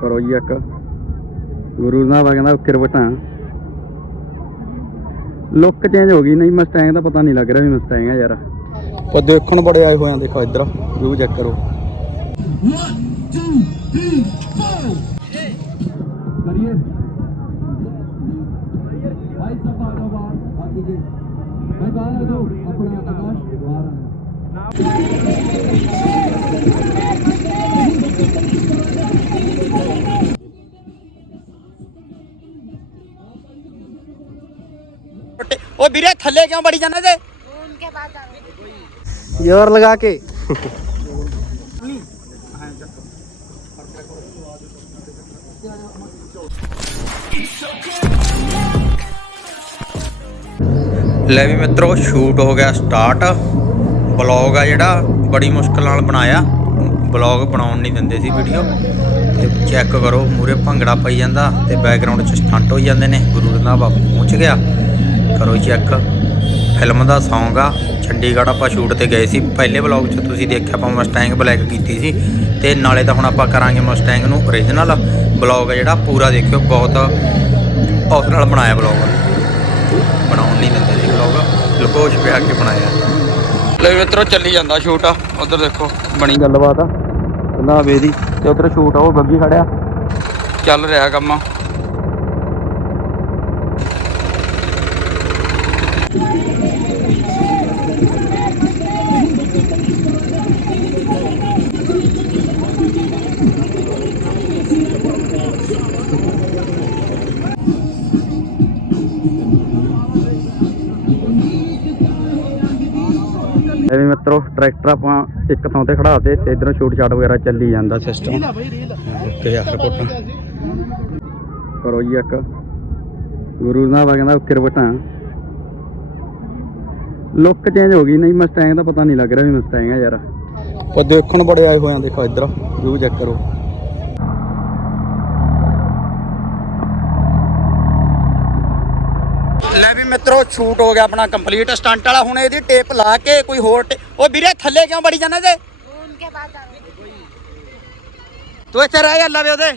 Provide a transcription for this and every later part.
ਕਰੋ ਜੀ ਇੱਕ। ਗੁਰੂ ਸਾਹਿਬ ਆ ਕਹਿੰਦਾ ਕਿਰਵਟਾਂ ਲੁੱਕ ਚੇਂਜ ਹੋ ਗਈ। ਨਹੀਂ ਮਸਟੈਂਗ ਦਾ ਪਤਾ ਨਹੀਂ ਲੱਗ ਰਿਹਾ ਵੀ ਮਸਟੈਂਗ ਆ ਯਾਰ। ਪਰ ਦੇਖਣ ਬੜੇ ਆਏ ਹੋਏ ਆ ਦੇਖੋ ਇੱਧਰ। ਵਿਊ ਚੈੱਕ ਕਰੋ। 1 2 3 ਆਪਣਾ ਆਕਾਸ਼ ਬਾਹਰ ਆ ਉਹ ਵੀਰੇ ਥੱਲੇ ਕਿਉਂ ਬੜੀ ਜਾਂਦੇ ਤੇ उनके बाद आ रहे हैं। ਜ਼ੋਰ ਲਗਾ ਕੇ ਲੈ ਵੀ ਮਿੱਤਰੋ ਸ਼ੂਟ ਹੋ ਗਿਆ ਸਟਾਰਟ ਬਲੌਗ ਆ ਜਿਹੜਾ ਬੜੀ ਮੁਸ਼ਕਲ ਨਾਲ ਬਣਾਇਆ ਬਲੌਗ ਬਣਾਉਣ ਨਹੀਂ ਦਿੰਦੇ ਸੀ ਵੀਡੀਓ ਤੇ ਚੈੱਕ ਕਰੋ ਮੂਰੇ ਭੰਗੜਾ ਪਈ ਜਾਂਦਾ ਤੇ ਬੈਕਗ੍ਰਾਉਂਡ 'ਚ ਸਟੰਟ ਹੋਈ ਜਾਂਦੇ ਨੇ ਗੁਰੂ ਰੰਧਾਵਾ ਪਹੁੰਚ ਗਿਆ ਕਰੋ ਚੈੱਕ ਫਿਲਮ ਦਾ Song ਆ। ਚੰਡੀਗੜ੍ਹ ਆਪਾਂ ਸ਼ੂਟ ਤੇ ਗਏ ਸੀ। ਪਹਿਲੇ ਵਲੌਗ 'ਚ ਤੁਸੀਂ ਦੇਖਿਆ ਆਪਾਂ ਮਸਟੈਂਗ ਬਲੈਕ ਕੀਤੀ ਸੀ। ਤੇ ਨਾਲੇ ਤਾਂ ਹੁਣ ਆਪਾਂ ਕਰਾਂਗੇ ਮਸਟੈਂਗ ਨੂੰ ਓਰੀਜਨਲ ਬਲੌਗ ਜਿਹੜਾ ਪੂਰਾ ਦੇਖਿਓ, ਬਹੁਤ ਉਸ ਨਾਲ ਬਣਾਇਆ ਬਲੌਗ ਬਣਾਉਣ ਨਹੀਂ ਦਿੰਦੇ ਸੀ ਬਲੌਗ ਲੁਕੋਸ਼ ਪਿਆ ਕੇ ਬਣਾਇਆ। ਲੈ ਮਿੱਤਰੋ, ਚੱਲੀ ਜਾਂਦਾ ਸ਼ੂਟ ਆ। ਉਧਰ ਦੇਖੋ, ਬਣੀ ਗੱਲਬਾਤ ਆ। ਕਹਿੰਦਾ ਵੇਦੀ ਤੇ ਉਧਰ ਸ਼ੂਟ ਆ, ਉਹ ਬੱਗੀ ਖੜਿਆ। ਚੱਲ ਰਿਹਾ ਕੰਮ। ਟਰੈਕਟਰ ਆਪਾਂ ਇੱਕ ਥਾਂ ਤੇ ਖੜਾ ਤੇ ਤੇ ਇਧਰੋਂ ਸ਼ੂਟ ਸ਼ਾਟ ਵਗੈਰਾ ਚੱਲੀ ਜਾਂਦਾ ਸਿਸਟਮ ਓਕੇ ਯਾਰ ਕੋਟਾ ਕਰੋ ਜੀ ਇੱਕ। ਗੁਰੂ ਸਾਹਿਬ ਕਹਿੰਦਾ ਉੱਕਰ ਬਟਾ। ਲੁੱਕ ਚੇਂਜ ਹੋ ਗਈ। ਨਹੀਂ ਮਸਟੈਂਗ ਦਾ ਪਤਾ ਨਹੀਂ ਲੱਗ ਰਿਹਾ ਵੀ ਮਸਟੈਂਗ ਹੈ ਯਾਰ। ਉਹ ਦੇਖਣ ਬੜੇ ਆਏ ਹੋਏ ਆ ਦੇਖੋ ਇੱਧਰ। ਵਿਊ ਚੈੱਕ ਕਰੋ। ਮਿੱਤਰੋ ਛੂਟ ਹੋ ਗਿਆ ਆਪਣਾ ਕੰਪਲੀਟ ਸਟੰਟ ਵਾਲਾ। ਹੁਣ ਇਹਦੀ ਟੇਪ ਲਾ ਕੇ ਕੋਈ ਹੋਰ ਉਹ ਵੀਰੇ ਥੱਲੇ ਕਿਉਂ ਬੜੀ ਜਾਂਦਾ ਤੇ ਤੂੰ ਇੱਥੇ ਰਹਿ ਜਾ ਲਵੇ ਉਹਦੇ।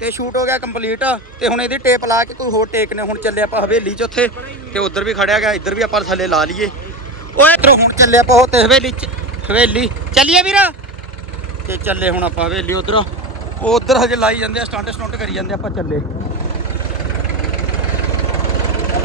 ਤੇ ਸ਼ੂਟ ਹੋ ਗਿਆ ਕੰਪਲੀਟ ਤੇ ਹੁਣ ਇਹਦੀ ਟੇਪ ਲਾ ਕੇ ਕੋਈ ਹੋਰ ਟੇਕ ਨੇ। ਹੁਣ ਚੱਲੇ ਆਪਾਂ ਹਵੇਲੀ ਚ ਉੱਥੇ। ਤੇ ਉਧਰ ਵੀ ਖੜਿਆ ਗਿਆ ਇੱਧਰ ਵੀ ਆਪਾਂ ਥੱਲੇ ਲਾ ਲਈਏ। ਉਹ ਇਧਰੋਂ ਹੁਣ ਚੱਲੇ ਆਪਾਂ ਉਹ ਤੇ ਹਵੇਲੀ ਚ ਹਵੇਲੀ। ਚੱਲੀਏ ਵੀਰ? ਤੇ ਚੱਲੇ ਹੁਣ ਆਪਾਂ ਹਵੇਲੀ ਉਧਰ। ਉਧਰ ਹਜੇ ਲਾਈ ਜਾਂਦੇ ਆ ਸਟੰਟ ਸਟੰਟ ਕਰੀ ਜਾਂਦੇ ਆਪਾਂ ਚੱਲੇ।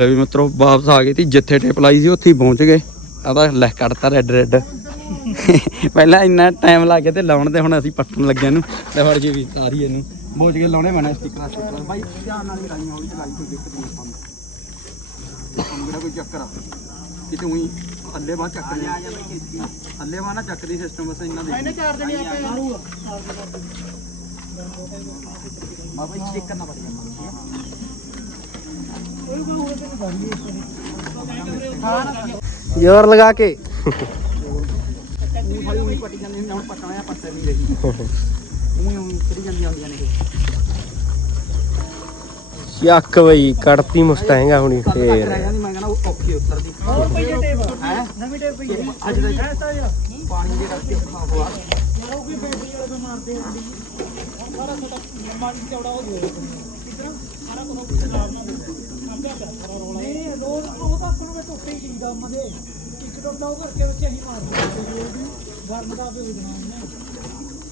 ਲੈ ਵੀ ਮਿੱਤਰੋ ਵਾਪਸ ਆ ਗਏ ਤੀ ਜਿੱਥੇ ਟੇਪ ਲਾਈ ਸੀ ਉੱਥੇ ਹੀ ਪਹੁੰਚ ਗਏ। ਆ ਤਾਂ ਲੈ ਕੱਢਤਾ ਰੈੱਡ ਰੈੱਡ ਪਹਿਲਾਂ ਇੰਨਾ ਟਾਈਮ ਲੱਗ ਗਿਆ ਤੇ ਲਾਉਣ ਤੇ ਹੁਣ ਅਸੀਂ ਪੱਟਣ ਲੱਗਿਆ ਨੂੰ। ਲੈ ਫੜ ਜੀ ਵੀ ਤਾਰੀ ਇਹਨੂੰ। ਬੋਝ ਕੇ ਲਾਉਣੇ ਮੈਨੇ ਸਟicker ਸਟicker ਬਾਈ ਧਿਆਨ ਨਾਲ ਲਾਈ ਹੌਲੀ ਚਲਾਈ ਕੋਈ ਦਿੱਕਤ ਨਹੀਂ ਆਪਾਂ ਨੂੰ। ਕਿਹੜਾ ਕੋਈ ਚੱਕਰ ਆ? ਕਿਤੇ ਉਹੀ ਥੱਲੇ ਬਾਹ ਚੱਕਦੀ ਥੱਲੇ ਬਾਹ ਨਾ ਚੱਕਦੀ ਸਿਸਟਮ ਬਸ ਇੰਨਾ ਦੇ ਇਹਨੇ ਚਾਰ ਜਣੇ ਆਪੇ ਬਾਬਾ ਜੀ ਚੈੱਕ ਕਰਨਾ ਪੜੇਗਾ ਜ਼ੋਰ ਲਗਾ ਕੇ। ਉਹ ਭਾਈ ਉਹੀ ਪੱਟੀ ਜਾਂਦੇ ਨੇ ਹੁਣ ਪੱਟਣਾ ਪੱਟੇ ਨਹੀਂ ਰਹੀ ਉਹ ਹੁਣ ਕਰੀ ਜਾਂਦੀਆਂ ਹੁੰਦੀਆਂ ਨੇ ਯੱਕ ਬਈ ਕੱਢਤੀ ਮੁਸਟੈਂਗ ਆ ਹੁਣੀ ਫੇਰ ਫੇਰ ਰਹਿ ਜਾਂਦੀ ਮੈਂ ਕਹਿੰਦਾ ਉਹ ਔਖੀ ਉਤਰਦੀ ਹੋਰ ਪਈ ਟੇਪ ਹੈ ਨਵੀਂ ਟੇਪ ਪਈ ਅੱਜ ਦਾ ਪਾਣੀ ਦੇ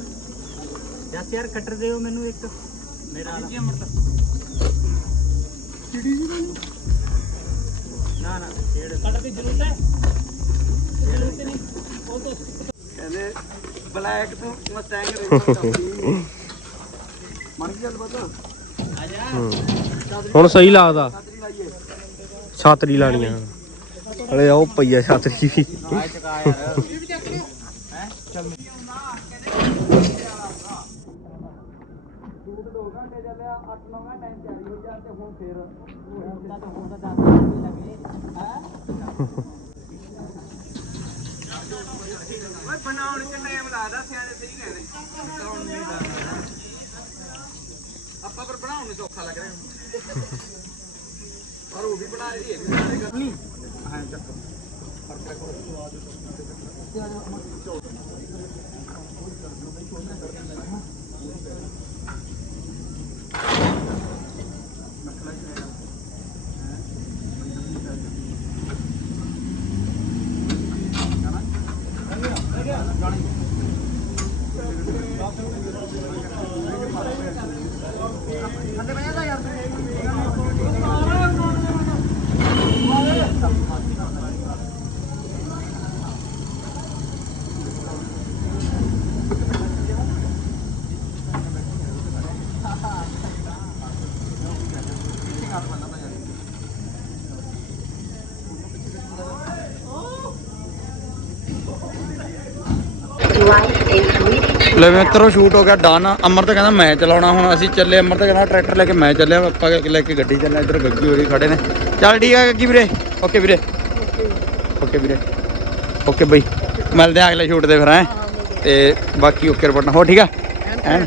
ਰਸਤੇ ਸਾਫ਼ ਹੋਆ ਜੱਸ ਯਾਰ ਕੱਟਰ ਦਿਓ ਮੈਨੂੰ ਇੱਕ। ਮੇਰਾ ਵਾਲਾ। ਨਾ ਨਾ ਛੇੜ ਕੱਟਰ ਦੀ ਜ਼ਰੂਰਤ ਹੈ ਜ਼ਰੂਰਤ ਨਹੀਂ ਉਹ ਤੋਂ ਕਹਿੰਦੇ ਬਲੈਕ ਤੋਂ ਮਸਟੈਂਗ ਰੇਂਜਰ ਮਨ ਹੁਣ ਸਹੀ ਲੱਗਦਾ। ਛਾਤਰੀ ਲਾਣੀ ਆ। ਹਲੇ ਉਹ ਪਈਆ ਛਾਤਰੀ ਵੀ ਆ ਯਾਰ ਓਏ ਬਣਾਉਣ ਚ ਟਾਈਮ ਲੱਗਦਾ ਸਿਆਣੇ ਸਹੀ ਕਹਿੰਦੇ ਬਣਾਉਣ ਨੂੰ ਨਹੀਂ ਲੱਗਦਾ ਆਪਾਂ ਪਰ ਬਣਾਉਣ ਨੂੰ ਸੌਖਾ ਲੱਗ ਰਿਹਾ ਪਰ ਉਹ ਵੀ ਬਣਾ ਰਹੀ ਹੈ ਵੀ ਬਣਾ ਰਹੀ ਨਹੀਂ। ਹਾਂ ਚੱਕ। Device is wife is ਲੈ ਮਿੱਤਰੋ ਸ਼ੂਟ ਹੋ ਗਿਆ ਡਨ ਅਮਰ ਤਾਂ ਕਹਿੰਦਾ ਮੈਂ ਚਲਾਉਣਾ ਹੁਣ, ਅਸੀਂ ਚੱਲੇ, ਅਮਰ ਤਾਂ ਕਹਿੰਦਾ ਟਰੈਕਟਰ ਲੈ ਕੇ ਮੈਂ ਚੱਲਿਆ, ਆਪਾਂ ਲੈ ਕੇ ਗੱਡੀ ਚੱਲਿਆ ਇੱਧਰ ਗੱਗੀ ਹੋਰੀ ਖੜੇ ਨੇ। ਚੱਲ ਠੀਕ ਆ ਗੱਗੀ ਵੀਰੇ। ਓਕੇ ਵੀਰੇ। ਓਕੇ ਵੀਰੇ। ਓਕੇ ਬਈ। ਮਿਲਦੇ ਆ ਅਗਲੇ ਸ਼ੂਟ ਦੇ ਫਿਰ, ਹੈ। ਤੇ ਬਾਕੀ ਓਕੇ ਰਿਪੋਰਟ ਹੋ ਠੀਕ ਆ? ਐਨ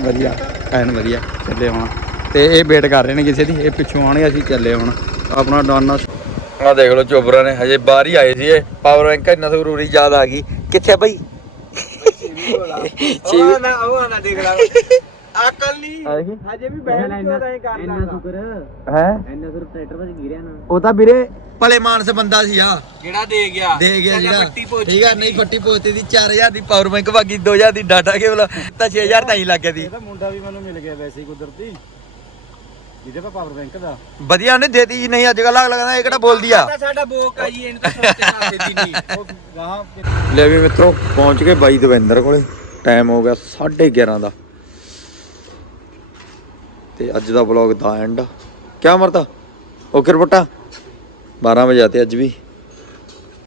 ਵਧੀਆ। ਐਨ ਵਧੀਆ। ਚੱਲੇ ਹੁਣ। ਤੇ ਇਹ ਵੇਟ ਕਰ ਰਹੇ ਨੇ ਕਿਸੇ ਦੀ। ਇਹ ਪਿੱਛੋਂ ਆਣਗੇ ਅਸੀਂ ਚੱਲੇ ਹੁਣ। ਆਪਣਾ ਡਾਨਾ ਆ। ਦੇਖ ਲਓ ਚੋਬਰਾ ਨੇ, ਹਜੇ ਬਾਹਰ ਹੀ ਆਏ ਸੀ ਇਹ। ਪਾਵਰ ਬੈਂਕ ਇੰਨਾ ਜ਼ਰੂਰੀ ਯਾਦ ਆ ਗਈ। ਕਿੱਥੇ ਬਈ? ਉਹ ਨਾ ਉਹ ਨਾ ਦੇਖ ਲਾ। ਅਕਲ ਨਹੀਂ ਹਜੇ ਵੀ ਬਹਿਣ ਕਿਉਂ ਰਹੇ ਇੰਨਾ ਕਰਦਾ ਸ਼ੁਕਰ। ਹੈ? ਇੰਨਾ ਸ਼ੁਕਰ ਟਰੈਕਟਰ ਵਿੱਚ ਗਿਰਿਆ ਨਾ। ਉਹ ਤਾਂ ਵੀਰੇ ਭਲੇ ਮਾਨਸ ਬੰਦਾ ਸੀ ਆ। ਕਿਹੜਾ ਦੇ ਗਿਆ। ਦੇ ਗਿਆ ਜਿਹੜਾ। ਠੀਕ ਆ ਨਹੀਂ ਫੱਟੀ ਪੋਚੀ ਦੀ 4000 ਦੀ ਪਾਵਰ ਬੈਂਕ ਬਾਕੀ 2000 ਦੀ ਡਾਟਾ ਕੇਬਲ ਤਾਂ 6000 ਤਾਂ ਹੀ ਲੱਗ ਗਈ ਇਹਦਾ ਮੁੰਡਾ ਵੀ ਮੈਨੂੰ ਮਿਲ ਗਿਆ ਵੈਸੇ ਹੀ ਕੁਦਰਤੀ। ਜਿਹਦੇ ਪਾ ਪਾਵਰ ਬੈਂਕ ਦਾ। ਵਧੀਆ ਉਹਨੇ ਦੇਤੀ ਜੀ ਨਹੀਂ ਅੱਜ ਕੱਲ ਅਗਲਾ ਕਹਿੰਦਾ ਇਹ ਕਿਹੜਾ ਬੋਲਦੀ ਆ। ਤਾਂ ਸਾਡਾ ਬੋਕ ਆ ਜੀ ਇਹਨੂੰ ਤਾਂ ਸੋਚੇ ਨਾ ਦੇਦੀ ਨਹੀਂ। ਉਹ ਗਾਹਾਂ ਲੈ ਵੀ ਮਿੱਤਰੋ ਪਹੁੰਚ ਗਏ ਬਾਈ ਦਵਿੰਦਰ ਕੋਲੇ। ਟਾਈਮ ਹੋ ਗਿਆ 11:30 ਦਾ। ਤੇ ਅੱਜ ਦਾ ਵਲੌਗ ਦਾ ਐਂਡ ਕਿਆ ਮਰਦਾ? ਓਕੇ ਰਪਟਾ। 12 ਵਜੇ ਆਤੇ ਅੱਜ ਵੀ।